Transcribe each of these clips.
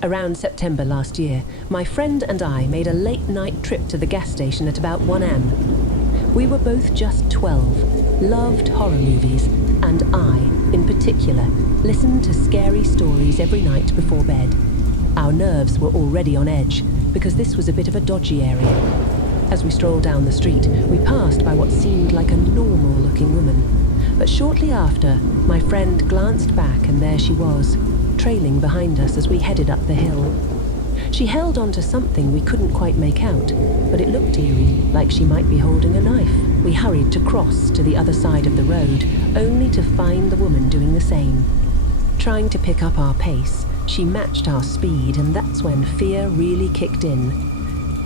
Around September last year, my friend and I made a late-night trip to the gas station at about 1 am. We were both just 12, loved horror movies, and I, in particular, listened to scary stories every night before bed. Our nerves were already on edge, because this was a bit of a dodgy area. As we strolled down the street, we passed by what seemed like a normal-looking woman. But shortly after, my friend glanced back and there she was, trailing behind us as we headed up the hill. She held on to something we couldn't quite make out, but it looked eerie, like she might be holding a knife. We hurried to cross to the other side of the road, only to find the woman doing the same. Trying to pick up our pace, she matched our speed, and that's when fear really kicked in.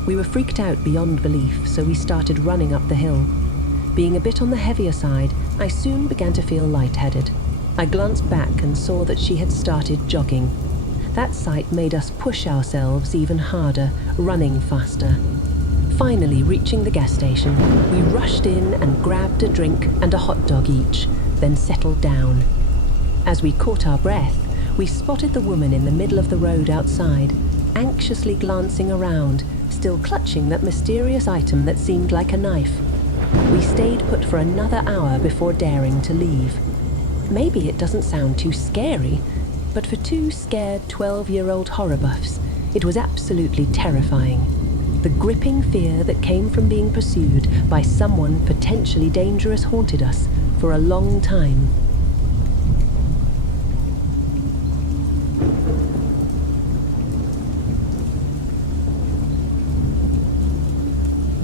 We were freaked out beyond belief, so we started running up the hill. Being a bit on the heavier side, I soon began to feel lightheaded. I glanced back and saw that she had started jogging. That sight made us push ourselves even harder, running faster. Finally reaching the gas station, we rushed in and grabbed a drink and a hot dog each, then settled down. As we caught our breath, we spotted the woman in the middle of the road outside, anxiously glancing around, still clutching that mysterious item that seemed like a knife. We stayed put for another hour before daring to leave. Maybe it doesn't sound too scary, but for two scared 12-year-old horror buffs, it was absolutely terrifying. The gripping fear that came from being pursued by someone potentially dangerous haunted us for a long time.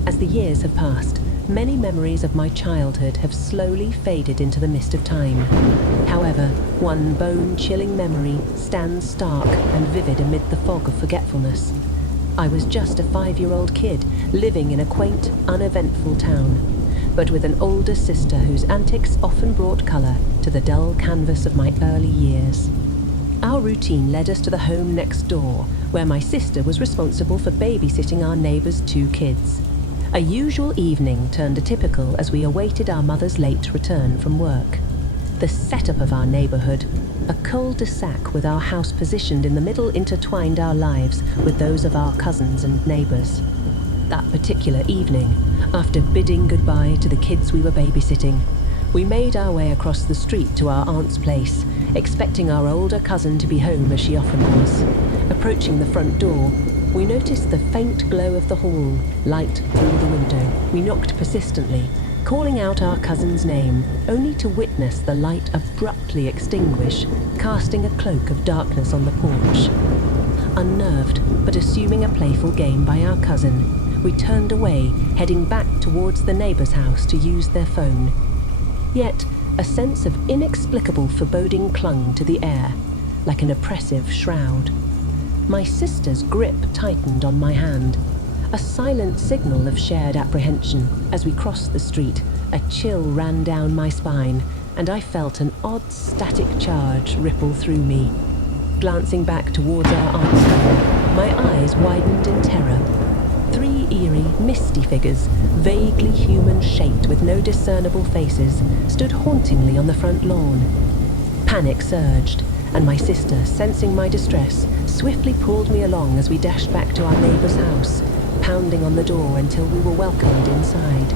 As the years have passed, many memories of my childhood have slowly faded into the mist of time. However, one bone-chilling memory stands stark and vivid amid the fog of forgetfulness. I was just a 5-year-old kid living in a quaint, uneventful town, but with an older sister whose antics often brought colour to the dull canvas of my early years. Our routine led us to the home next door, where my sister was responsible for babysitting our neighbour's 2 kids. A usual evening turned atypical as we awaited our mother's late return from work. The setup of our neighbourhood, a cul-de-sac with our house positioned in the middle, intertwined our lives with those of our cousins and neighbours. That particular evening, after bidding goodbye to the kids we were babysitting, we made our way across the street to our aunt's place, expecting our older cousin to be home as she often was. Approaching the front door, we noticed the faint glow of the hall, light through the window. We knocked persistently, calling out our cousin's name, only to witness the light abruptly extinguish, casting a cloak of darkness on the porch. Unnerved, but assuming a playful game by our cousin, we turned away, heading back towards the neighbour's house to use their phone. Yet, a sense of inexplicable foreboding clung to the air, like an oppressive shroud. My sister's grip tightened on my hand, a silent signal of shared apprehension. As we crossed the street, a chill ran down my spine, and I felt an odd static charge ripple through me. Glancing back towards our aunt's home, my eyes widened in terror. 3 eerie, misty figures, vaguely human-shaped with no discernible faces, stood hauntingly on the front lawn. Panic surged, and my sister, sensing my distress, swiftly pulled me along as we dashed back to our neighbour's house, pounding on the door until we were welcomed inside.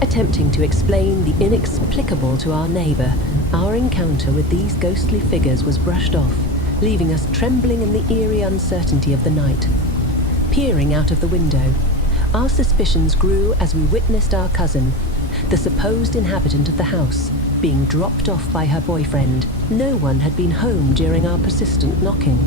Attempting to explain the inexplicable to our neighbour, our encounter with these ghostly figures was brushed off, leaving us trembling in the eerie uncertainty of the night. Peering out of the window, our suspicions grew as we witnessed our cousin, the supposed inhabitant of the house, being dropped off by her boyfriend. No one had been home during our persistent knocking.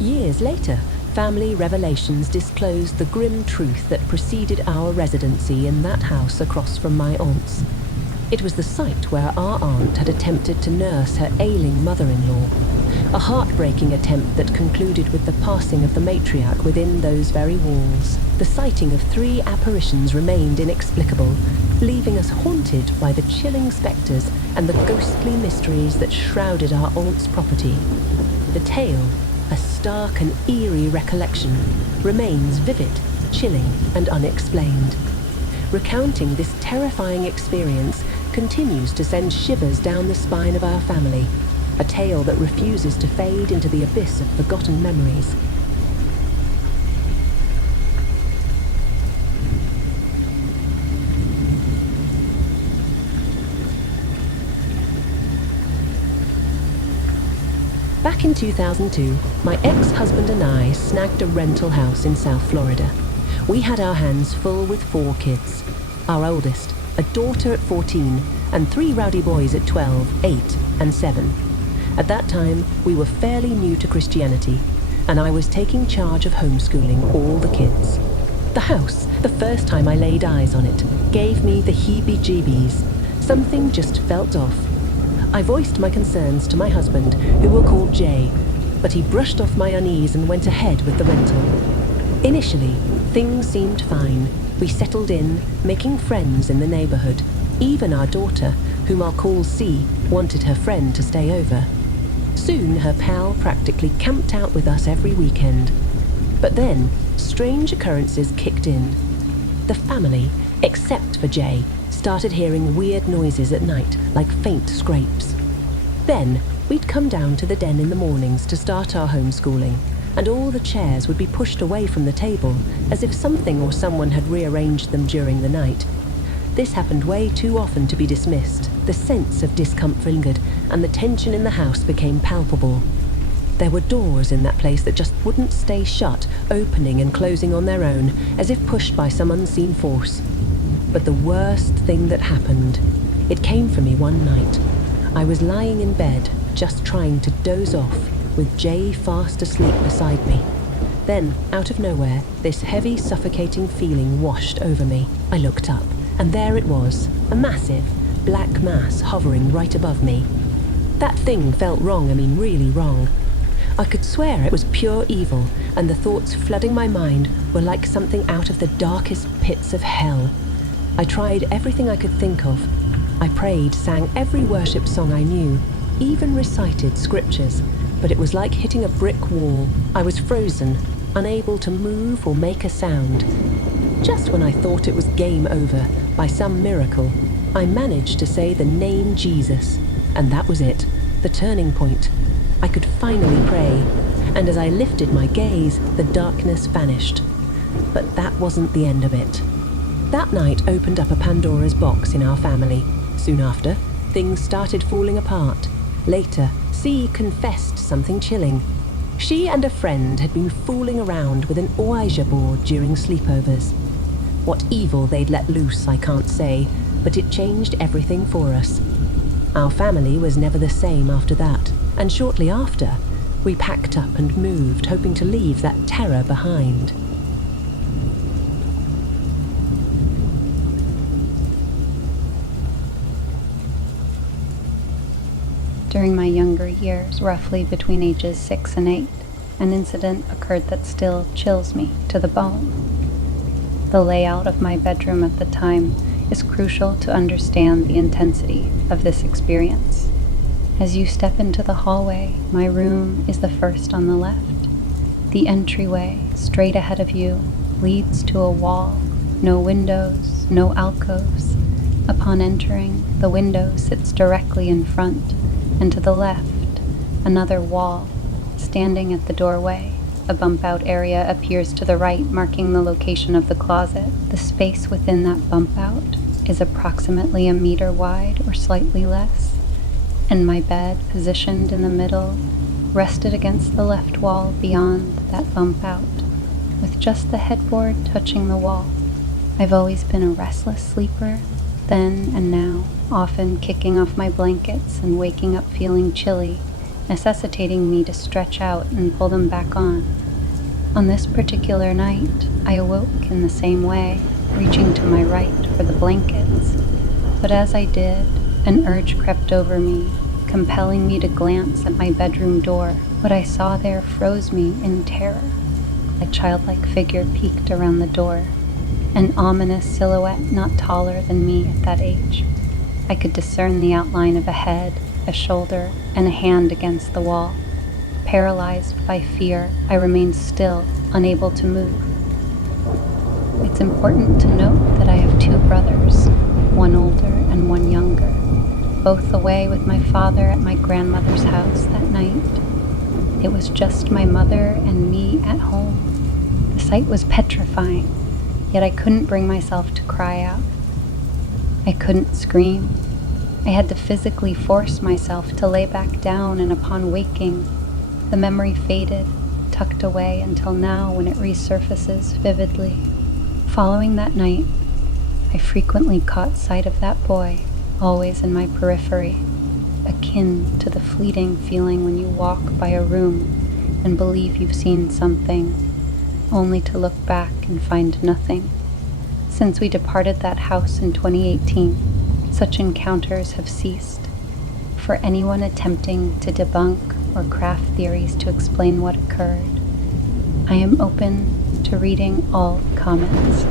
Years later, family revelations disclosed the grim truth that preceded our residency in that house across from my aunt's. It was the site where our aunt had attempted to nurse her ailing mother-in-law, a heartbreaking attempt that concluded with the passing of the matriarch within those very walls. The sighting of 3 apparitions remained inexplicable, leaving us haunted by the chilling spectres and the ghostly mysteries that shrouded our aunt's property. The tale, a stark and eerie recollection, remains vivid, chilling, and unexplained. Recounting this terrifying experience continues to send shivers down the spine of our family, a tale that refuses to fade into the abyss of forgotten memories. Back in 2002, my ex-husband and I snagged a rental house in South Florida. We had our hands full with 4 kids. Our oldest, a daughter at 14, and 3 rowdy boys at 12, 8, and 7. At that time, we were fairly new to Christianity, and I was taking charge of homeschooling all the kids. The house, the first time I laid eyes on it, gave me the heebie-jeebies. Something just felt off. I voiced my concerns to my husband, who we'll call Jay, but he brushed off my unease and went ahead with the rental. Initially, things seemed fine. We settled in, making friends in the neighborhood. Even our daughter, whom I'll call C, wanted her friend to stay over. Soon, her pal practically camped out with us every weekend. But then, strange occurrences kicked in. The family, except for Jay, started hearing weird noises at night, like faint scrapes. Then, we'd come down to the den in the mornings to start our homeschooling, and all the chairs would be pushed away from the table, as if something or someone had rearranged them during the night. This happened way too often to be dismissed. The sense of discomfort lingered, and the tension in the house became palpable. There were doors in that place that just wouldn't stay shut, opening and closing on their own, as if pushed by some unseen force. But the worst thing that happened, it came for me one night. I was lying in bed, just trying to doze off, with Jay fast asleep beside me. Then, out of nowhere, this heavy, suffocating feeling washed over me. I looked up, and there it was, a massive, black mass hovering right above me. That thing felt wrong, really wrong. I could swear it was pure evil, and the thoughts flooding my mind were like something out of the darkest pits of hell. I tried everything I could think of. I prayed, sang every worship song I knew, even recited scriptures, but it was like hitting a brick wall. I was frozen, unable to move or make a sound. Just when I thought it was game over, by some miracle, I managed to say the name Jesus, and that was it, the turning point. I could finally pray, and as I lifted my gaze, the darkness vanished. But that wasn't the end of it. That night opened up a Pandora's box in our family. Soon after, things started falling apart. Later, C confessed something chilling. She and a friend had been fooling around with an Ouija board during sleepovers. What evil they'd let loose, I can't say, but it changed everything for us. Our family was never the same after that, and shortly after, we packed up and moved, hoping to leave that terror behind. During my younger years, roughly between ages 6 and 8, an incident occurred that still chills me to the bone. The layout of my bedroom at the time is crucial to understand the intensity of this experience. As you step into the hallway, my room is the first on the left. The entryway, straight ahead of you, leads to a wall, no windows, no alcoves. Upon entering, the window sits directly in front, and to the left, another wall. Standing at the doorway, a bump-out area appears to the right, marking the location of the closet. The space within that bump-out is approximately 1 meter wide or slightly less, and my bed, positioned in the middle, rested against the left wall beyond that bump-out, with just the headboard touching the wall. I've always been a restless sleeper, then and now, often kicking off my blankets and waking up feeling chilly, necessitating me to stretch out and pull them back on. On this particular night, I awoke in the same way, reaching to my right for the blankets. But as I did, an urge crept over me, compelling me to glance at my bedroom door. What I saw there froze me in terror. A childlike figure peeked around the door, an ominous silhouette not taller than me at that age. I could discern the outline of a head, a shoulder, and a hand against the wall. Paralyzed by fear, I remained still, unable to move. It's important to note that I have 2 brothers, one older and one younger. both away with my father at my grandmother's house that night. It was just my mother and me at home. The sight was petrifying, yet I couldn't bring myself to cry out. I couldn't scream. I had to physically force myself to lay back down, and upon waking, the memory faded, tucked away until now when it resurfaces vividly. Following that night, I frequently caught sight of that boy, always in my periphery, akin to the fleeting feeling when you walk by a room and believe you've seen something, only to look back and find nothing. Since we departed that house in 2018, such encounters have ceased. For anyone attempting to debunk or craft theories to explain what occurred, I am open to reading all comments.